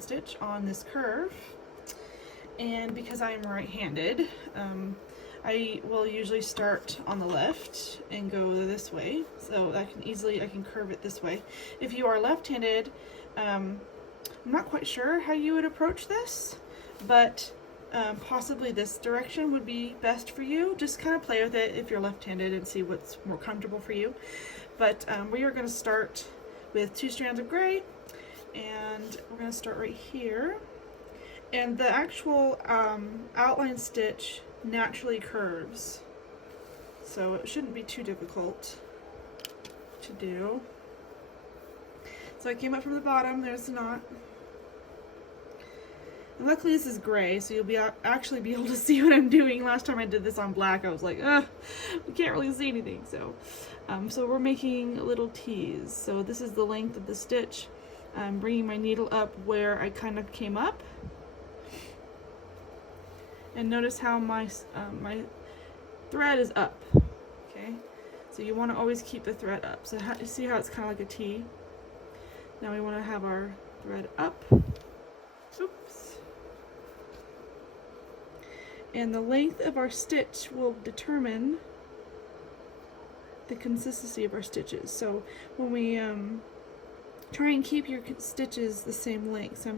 outline stitch on this curve, and because I am right-handed, I will usually start on the left and go this way, so I can curve it this way. If you are left-handed, I'm not quite sure how you would approach this, but possibly this direction would be best for you. Just kind of play with it if you're left-handed and see what's more comfortable for you. But we are going to start with 2 strands of gray, and we're going to start right here. And the actual outline stitch naturally curves, so it shouldn't be too difficult to do. So I came up from the bottom, there's the knot. And luckily this is gray, so you'll actually be able to see what I'm doing. Last time I did this on black, I was like, we can't really see anything. So, so we're making little T's. So this is the length of the stitch. I'm bringing my needle up where I kind of came up. And notice how my thread is up, okay? So you want to always keep the thread up. So you see how it's kind of like a T? Now we want to have our thread up. Oops. And the length of our stitch will determine the consistency of our stitches. So when we try and keep your stitches the same length. So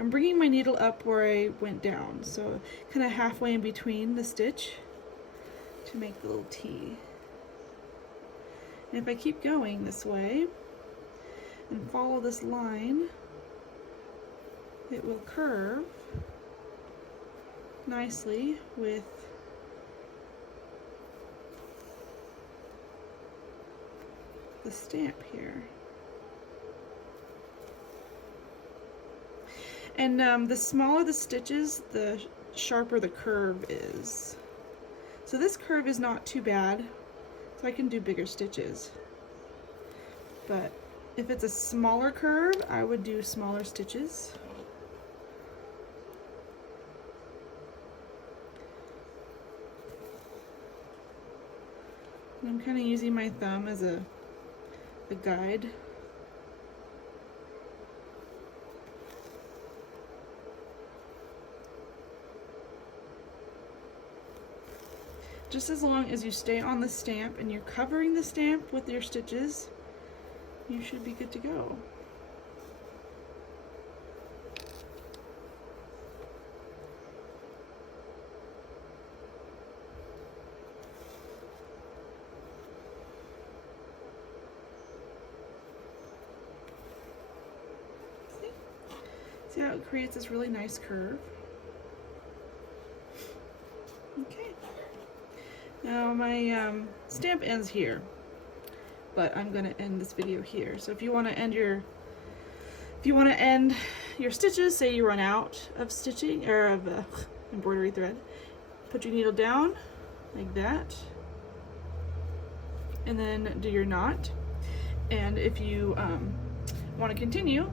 I'm bringing my needle up where I went down, so kind of halfway in between the stitch to make the little T. And if I keep going this way and follow this line, it will curve nicely with the stamp here. And the smaller the stitches, the sharper the curve is. So this curve is not too bad, so I can do bigger stitches. But if it's a smaller curve, I would do smaller stitches. And I'm kind of using my thumb as a guide. Just as long as you stay on the stamp and you're covering the stamp with your stitches, you should be good to go. See how it creates this really nice curve? Okay. Now my stamp ends here, but I'm going to end this video here. So if you want to end your stitches, say you run out of stitching or of embroidery thread, put your needle down like that, and then do your knot. And if you want to continue,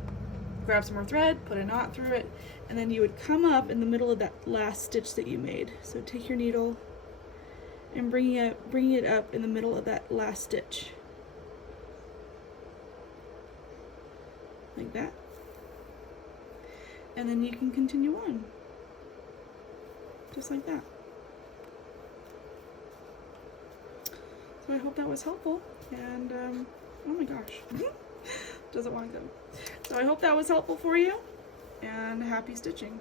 grab some more thread, put a knot through it, and then you would come up in the middle of that last stitch that you made. So take your needle and bring it up in the middle of that last stitch. Like that. And then you can continue on. Just like that. So I hope that was helpful. And, oh my gosh. Doesn't want to go. So I hope that was helpful for you. And happy stitching.